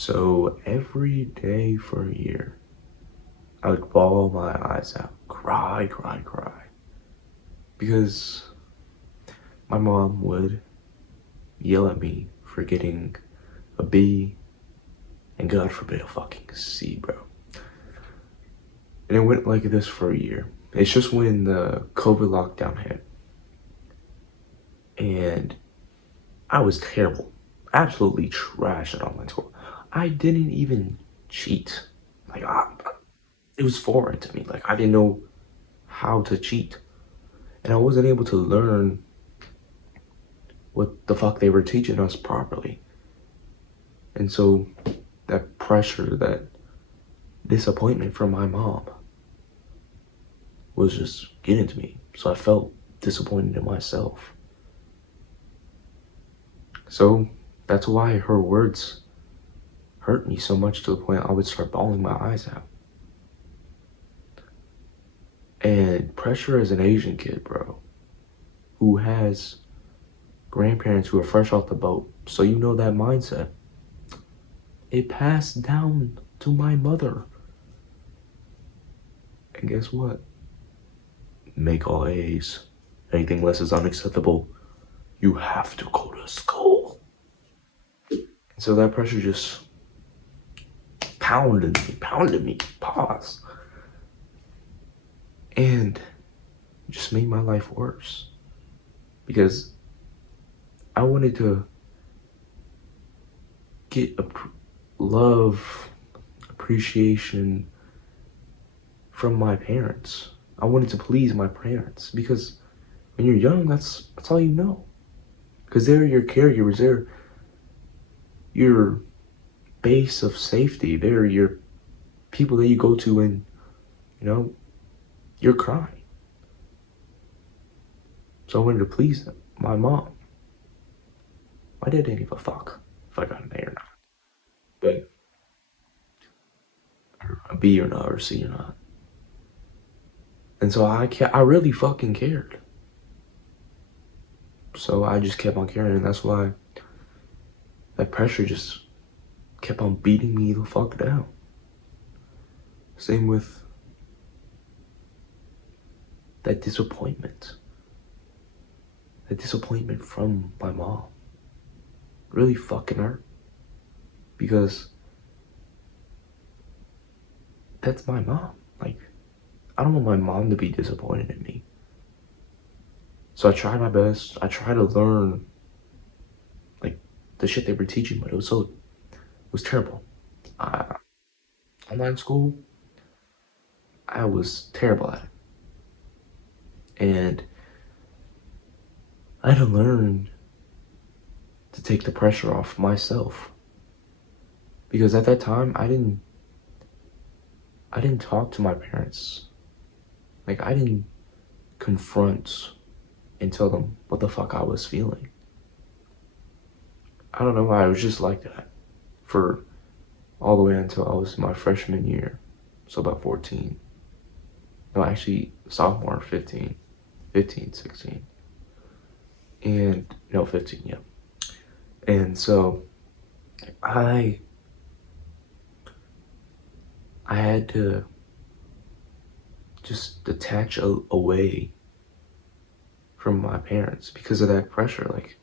So every day for a year, I would bawl my eyes out, cry, cry, cry. Because my mom would yell at me for getting a B and God forbid a fucking C, bro. And it went like this for a year. It's just when the COVID lockdown hit. And I was terrible. Absolutely trash at online school. I didn't even cheat. Like, it was foreign to me. Like, I didn't know how to cheat. And I wasn't able to learn what the fuck they were teaching us properly. And so that pressure, that disappointment from my mom was just getting to me. So I felt disappointed in myself. So that's why her words hurt me so much to the point I would start bawling my eyes out. And pressure as an Asian kid, bro, who has grandparents who are fresh off the boat, so you know that mindset. It passed down to my mother. And guess what? Make all A's. Anything less is unacceptable. You have to go to school. And so that pressure just pounded me, pause. And just made my life worse. Because I wanted to get love, appreciation from my parents. I wanted to please my parents because when you're young, that's all you know. Because they're your caregivers, they're your base of safety, they're your people that you go to when, you're crying. So I wanted to please them. My mom. My dad didn't give a fuck if I got an A or not. But a B or not, or a C or not. And so I really fucking cared. So I just kept on caring, and that's why that pressure just kept on beating me the fuck down. Same with that disappointment. That disappointment from my mom really fucking hurt. Because that's my mom. Like, I don't want my mom to be disappointed in me. So I tried my best. I tried to learn, like, the shit they were teaching, but it was terrible. Online school, I was terrible at it. And I had to learn to take the pressure off myself. Because at that time, I didn't talk to my parents. Like, I didn't confront and tell them what the fuck I was feeling. I don't know why, I was just like that for all the way until I was my freshman year. So about 14. No, actually, sophomore, 15, 16. And, no, 15, yeah. And so, I had to just detach away from my parents because of that pressure. Like,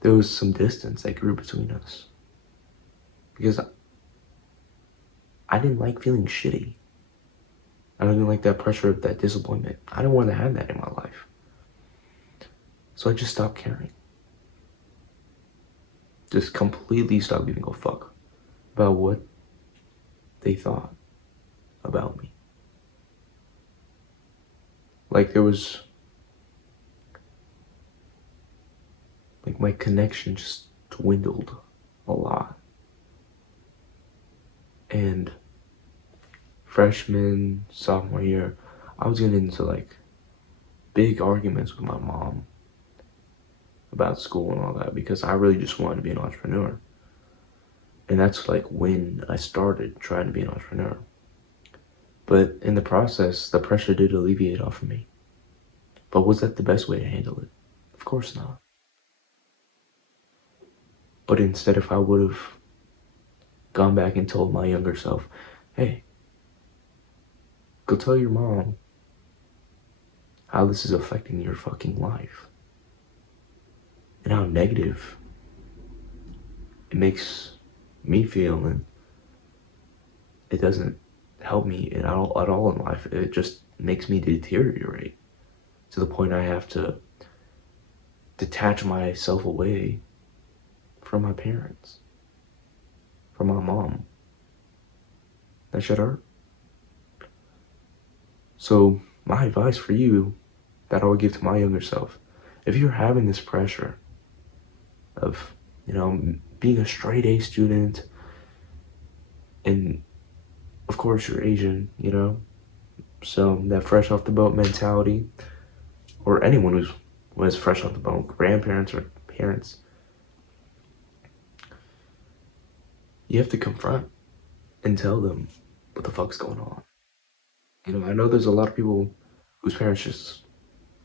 there was some distance that grew between us. Because I didn't like feeling shitty. I didn't like that pressure of that disappointment. I didn't want to have that in my life. So I just stopped caring. Just completely stopped giving a fuck about what they thought about me. Like, there was, like, my connection just dwindled a lot. And freshman, sophomore year, I was getting into, like, big arguments with my mom about school and all that because I really just wanted to be an entrepreneur. And that's, like, when I started trying to be an entrepreneur. But in the process, the pressure did alleviate off of me. But was that the best way to handle it? Of course not. But instead, if I would have gone back and told my younger self, hey, go tell your mom how this is affecting your fucking life and how negative it makes me feel, and it doesn't help me at all in life. It just makes me deteriorate to the point I have to detach myself away from my parents, from my mom. That shit hurt. So my advice for you that I would give to my younger self, if you're having this pressure of, being a straight A student, and of course you're Asian, so that fresh off the boat mentality, or anyone who was fresh off the boat, grandparents or parents, you have to confront and tell them what the fuck's going on. I know there's a lot of people whose parents just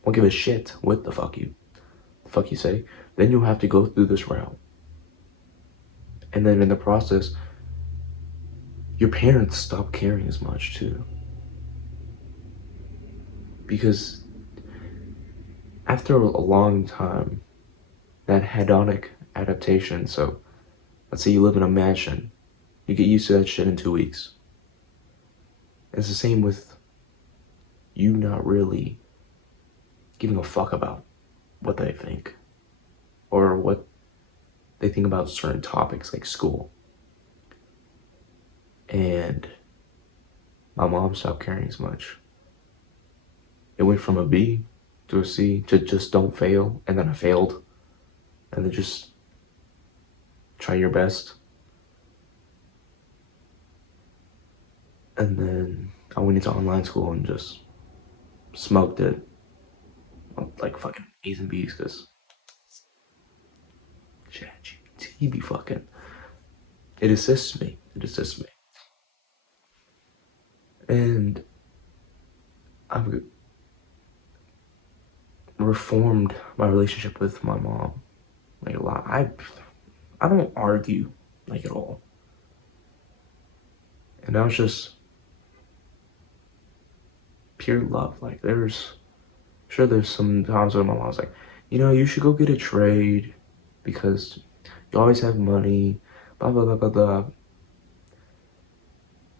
won't give a shit what the fuck you say. Then you'll have to go through this route. And then in the process, your parents stop caring as much too. Because after a long time, that hedonic adaptation, so let's say you live in a mansion, you get used to that shit in 2 weeks. It's the same with you not really giving a fuck about what they think or what they think about certain topics like school. And my mom stopped caring as much. It went from a B to a C to just don't fail, and then I failed, and then just try your best. And then I went into online school and just smoked it like fucking A's and B's, because ChatGPT be fucking, it assists me. And I've reformed my relationship with my mom like a lot. I don't argue like at all. And now it's just pure love. Like there's some times where my mom's like, you should go get a trade because you always have money, blah blah blah blah blah.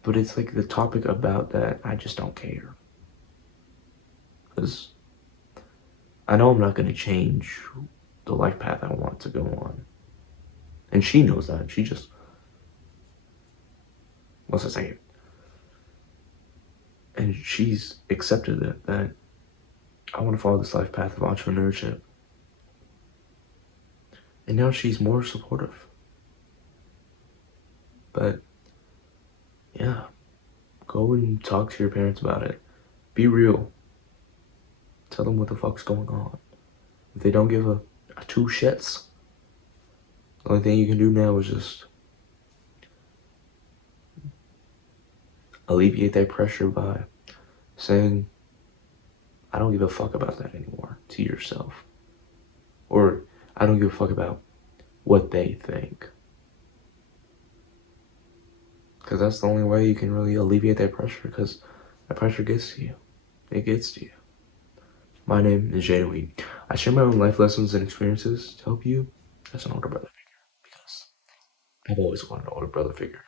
But it's like the topic about that, I just don't care. Because I know I'm not going to change the life path I want to go on. And she knows that. She just wants to say it. And she's accepted it, that I want to follow this life path of entrepreneurship. And now she's more supportive. But yeah, go and talk to your parents about it. Be real. Tell them what the fuck's going on. If they don't give a two shits, the only thing you can do now is just alleviate that pressure by saying, I don't give a fuck about that anymore, to yourself. Or I don't give a fuck about what they think. Because that's the only way you can really alleviate that pressure, because that pressure gets to you. It gets to you. My name is Jaden Weed. I share my own life lessons and experiences to help you as an older brother figure, because I've always wanted an older brother figure.